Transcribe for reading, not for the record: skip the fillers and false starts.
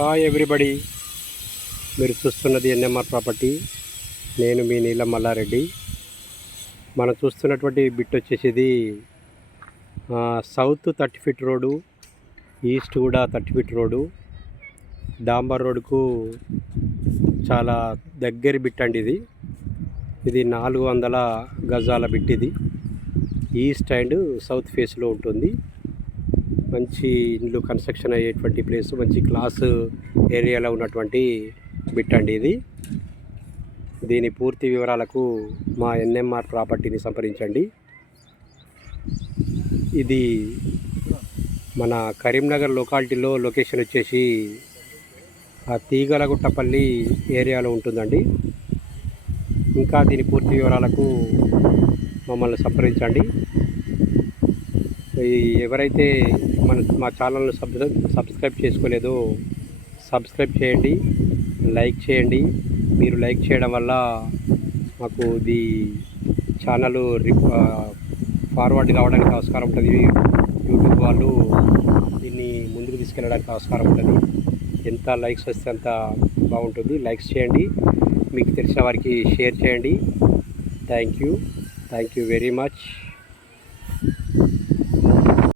Hi everybody, మీరు చూస్తున్నది NMR property. నేను మీ నీలం మల్లారెడ్డి. మనం చూస్తున్నటువంటి బిట్ వచ్చేసి సౌత్ 30 ఫీట్ రోడ్డు, ఈస్ట్ కూడా 30 ఫీట్ రోడ్డు, డాంబర్ రోడ్డుకు చాలా దగ్గర బిట్ అండి. ఇది 400 గజాల బిట్. ఇది ఈస్ట్ అండ్ సౌత్ ఫేస్లో ఉంటుంది. మంచి ఇల్లు కన్స్ట్రక్షన్ అయ్యేటువంటి ప్లేస్, మంచి క్లాస్ ఏరియాలో ఉన్నటువంటి బిట్ అండి ఇది. దీని పూర్తి వివరాలకు మా ఎన్ఎంఆర్ ప్రాపర్టీని సంప్రదించండి. ఇది మన కరీంనగర్ లొకాలిటీలో లొకేషన్ వచ్చేసి తీగలగుట్టపల్లి ఏరియాలో ఉంటుందండి. ఇంకా దీని పూర్తి వివరాలకు మమ్మల్ని సంప్రదించండి. ఎవరైతే మా ఛానల్ను సబ్స్క్రైబ్ చేసుకోలేదో సబ్స్క్రైబ్ చేయండి, లైక్ చేయండి. మీరు లైక్ చేయడం వల్ల మాకు ఇది ఛానల్ ఫార్వర్డ్ కావడానికి ఆస్కారం ఉంటుంది. యూట్యూబ్ వాళ్ళు దీన్ని ముందుకు తీసుకెళ్ళడానికి ఆస్కారం ఉంటుంది. ఎంత లైక్స్ వస్తే అంత బాగుంటుంది. లైక్స్ చేయండి, మీకు తెలిసిన వారికి షేర్ చేయండి. Thank you very much.